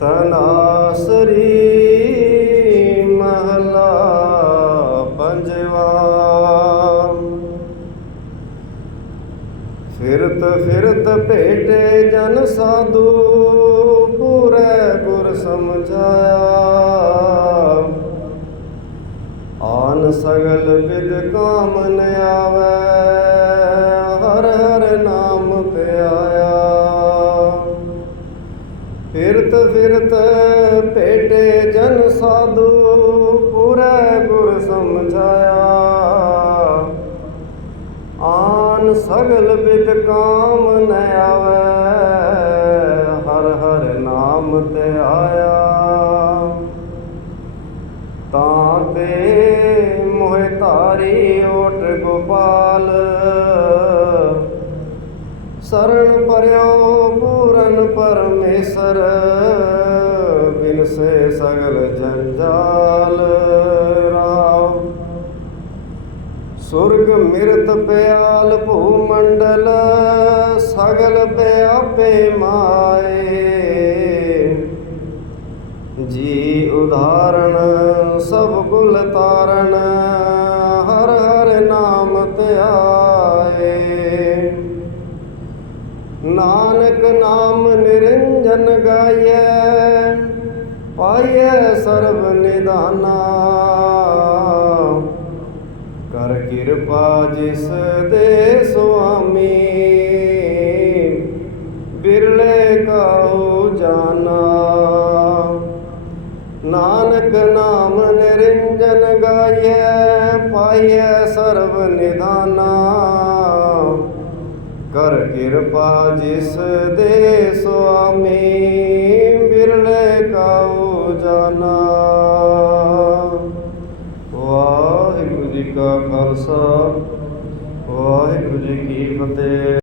ਤਨਾਸਰੀ ਮਹਲਾ ਪੰਜਵਾ। ਫਿਰਤ ਫਿਰਤ ਭੇਟੇ ਜਨ ਸਾਧੂ, ਪੂਰੇ ਗੁਰ ਸਮਝਾਇਆ। ਆਨ ਸਗਲ ਵਿਦ ਕਾਮ ਨ ਫਿਰਤ ਫਿਰਤ ਭੇਟੇ ਜਨ ਸਾਧੂ, ਪੂਰੇ ਗੁਰ ਸਮਝਾਇਆ। ਆਨ ਸਗਲ ਵਿਦ ਕਾਮ ਨ ਆਵੈ, ਹਰ ਹਰ ਨਾਮ ਤੇ ਆਇਆ। ਤਾਂ ਤੇ ਮੋਹਿ ਧਾਰੀ ਓਟ ਗੋਪਾਲ ਸਰਣ ਪਰਿਓ ਪੂਰਨ ਪਰਮੇਸ਼ਰ ਬਿਨਸੇ ਸਗਲ ਜੰਜਾਲ ਰਾਵ ਸੁਰਗ ਮਿਰਤ ਪਿਆਲ ਭੂ ਮੰਡਲ ਸਗਲ ਪਿਆਪੇ ਮਾਏ। ਜੀ ਉਦਾਹਰਣ, ਸਭ ਗੁਲ ਤਾਰਨ ਨਾਨਕ ਨਾਮ ਨਿਰੰਜਨ ਗਾਇਐ ਪਾਈਐ ਸਰਬ ਨਿਦਾਨਾ। ਕਰ ਕਿਰਪਾ ਜਿਸ ਦੇ ਸੁਆਮੀ, ਬਿਰਲੇ ਕਾਹੂ ਜਾਣਾ ਨਾਨਕ ਨਾਮ ਨਿਰੰਜਨ ਗਾਇਐ ਪਾਈਐ ਸਰਬ ਨਿਦਾਨਾ। ਕਰ ਕਿਰਪਾ ਜਿਸ ਦੇ ਸੁਆਮੀ ਬਿਰਲੇ ਕਾਉ ਜਾਣਾ ਵਾਹਿਗੁਰੂ ਜੀ ਕਾ ਖਾਲਸਾ, ਵਾਹਿਗੁਰੂ ਜੀ ਕੀ ਫਤਿਹ।